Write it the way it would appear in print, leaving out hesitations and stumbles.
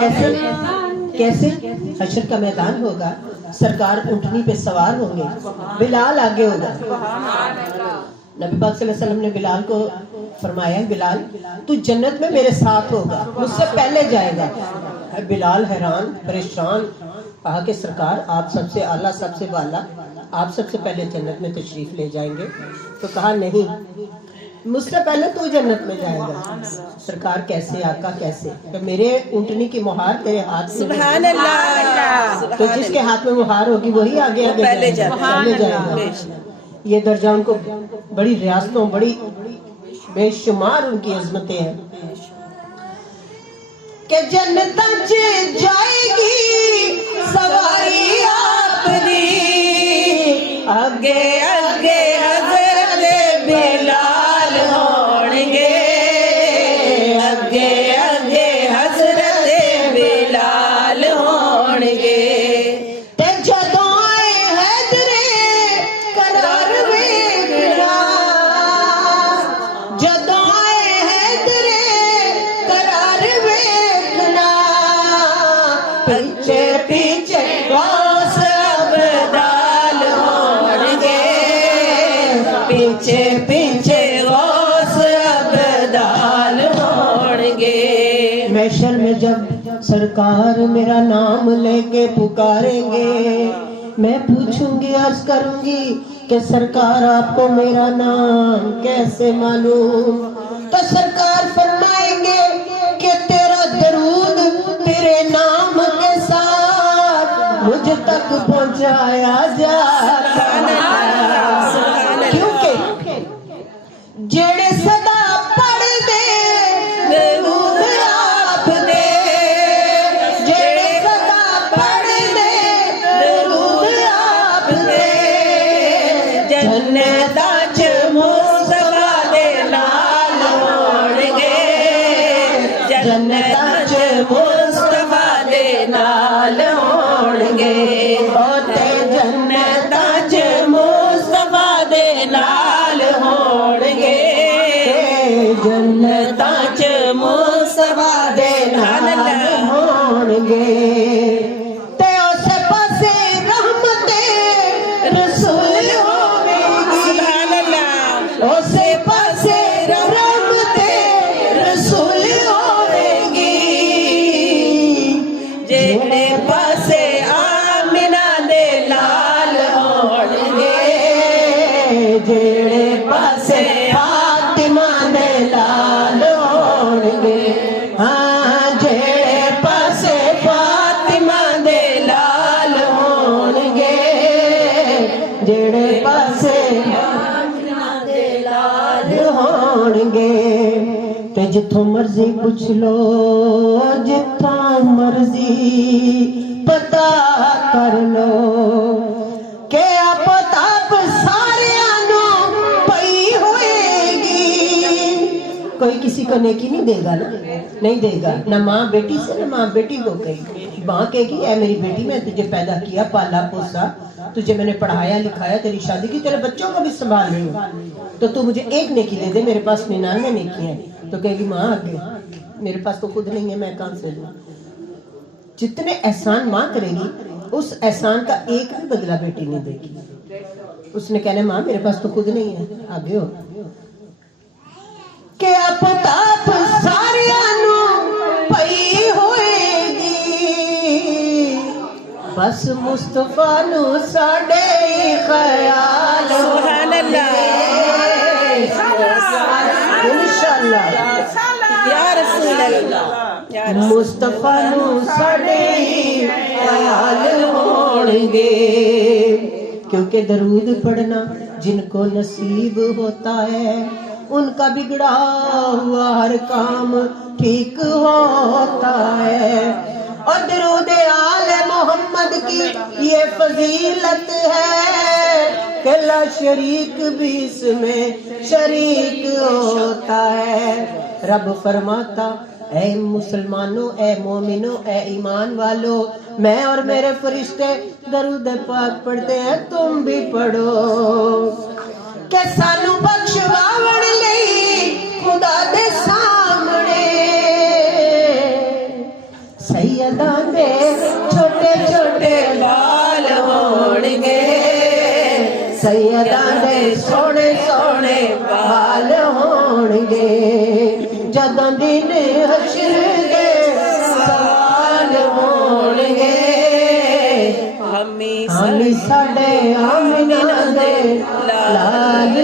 कैसे कैसे हशर का मैदान होगा, सरकार ऊंटनी पे सवार होंगे, बिलाल आगे होगा। नबी पाक सल्लल्लाहु अलैहि वसल्लम ने बिलाल को फरमाया, बिलाल तू जन्नत में मेरे साथ होगा, मुझसे पहले जाएगा। बिलाल हैरान परेशान, कहा कि सरकार आप सबसे आला सबसे वाला, आप सबसे पहले जन्नत में तशरीफ ले जाएंगे। तो कहा नहीं, मुझसे पहले तू जन्नत में जाएगा। सरकार कैसे आका कैसे? तो मेरे ऊंटनी की मुहार तेरे हाथ में, सुभान अल्लाह। तो जिसके हाथ में मुहार होगी वही आगे आगे पहले जाएगा। ये दर्जा उनको, बड़ी रियासतों, बड़ी बेशुमार उनकी अजमतें हैं कि जन्नत जाएगी सवारी आपकी, आगे आगे हज़रत बिलाल होंगे, आगे आगे हज़रत बिलाल होंगे। ते जदों आए हैदरे करार वेखना, जदों आए हैदरे करार वेखना, पीछे पीछे गौस अब्दाल होंगे, पीछे पीछे गौस अब्दाल होंगे। महशर में जब सरकार मेरा नाम लेके पुकारेंगे, मैं पूछूंगी, अर्ज करूंगी कि सरकार आपको मेरा नाम कैसे मालूम? तो सरकार फरमाएंगे कि तेरा दरूद तेरे नाम के साथ मुझ तक पहुंचाया जाता है, क्योंकि जेड़े सदा पढ़ दे दरूद आप दे, जेड़े सदा पढ़ दे दरूद आप दे, जन्नत च मुस्तफा दे नाल होणगे, जन्नत च मुस्तफा दे नाल होणगे, ओते जन्नत च मुस्तफा दे नाल होणगे, जन्नत च मुस्तफा दे नाल होणगे। ते उस पासे रहमते रसूल होवेगी, सुभान अल्लाह, उस पासे रहमते रसूल होवेगी, जेड़े पासे आमिना दे लाल होणगे, जेड़े पासे फातिमा दे लाल होणगे, हाँ जेड़े पासे फातिमा दे लाल होणगे, जेड़े पासे फातिमा दे लाल होणगे। ते जिथों मर्जी पुछ लो, जिथों मर्जी पता कर लो, के आपताप सारियां नूं पई होएगी। कोई किसी को नेकी नहीं देगा ना, नहीं देगा, ना माँ बेटी से, ना माँ बेटी को कहेगी। माँ कहेगी ऐ मेरी बेटी, मैं तुझे पैदा किया, पाला पोसा, तुझे मैंने पढ़ाया लिखाया, तेरी शादी की, तेरे बच्चों को भी संभाल रही हूँ, तो तू मुझे एक नेकी दे दे, मेरे पास 99 नेकी है। तो कहेगी माँ आगे मेरे पास तो खुद नहीं है, मैं कहाँ से दूँ? जितने एहसान माँ करेगी उस एहसान का एक भी बदला बेटी नहीं देगी। उसने कहना माँ मेरे पास तो खुद नहीं है, आगे हो के आपताप सारियां नूं पई होएगी, बस मुस्तफा नूं साडे ख्याल, सुभान अल्लाह, इंशाअल्लाह या रसूल अल्लाह, मुस्तफा नूं साडे ख्याल होणगे। क्योंकि दरूद पढ़ना जिनको नसीब होता है, उनका बिगड़ा हुआ हर काम ठीक होता है। और दरूद आले मोहम्मद की ये फजीलत है कि ला शरीक भी इसमें शरीक होता है। रब फरमाता ऐ मुसलमानों, ऐ मोमिनों, ऐ ईमान वालों, मैं और मेरे फरिश्ते दरूद पाक पढ़ते हैं, तुम भी पढ़ो कि सानू बख्शवावण लई खुदा दे सामने सही ਸੈਯਦਾਂ ਦੇ ਸੋਹਣੇ ਸੋਹਣੇ ਵਾਲ ਹੋਣਗੇ ਜਦੋਂ ਦਿਨ ਹਸ਼ਰ ਦੇ ਸਵਾਲ ਹੋਣਗੇ ਹਮੀ ਹਮੀ ਸਾਡੇ ਆਮਿਨਾ ਦੇ ਲਾਲ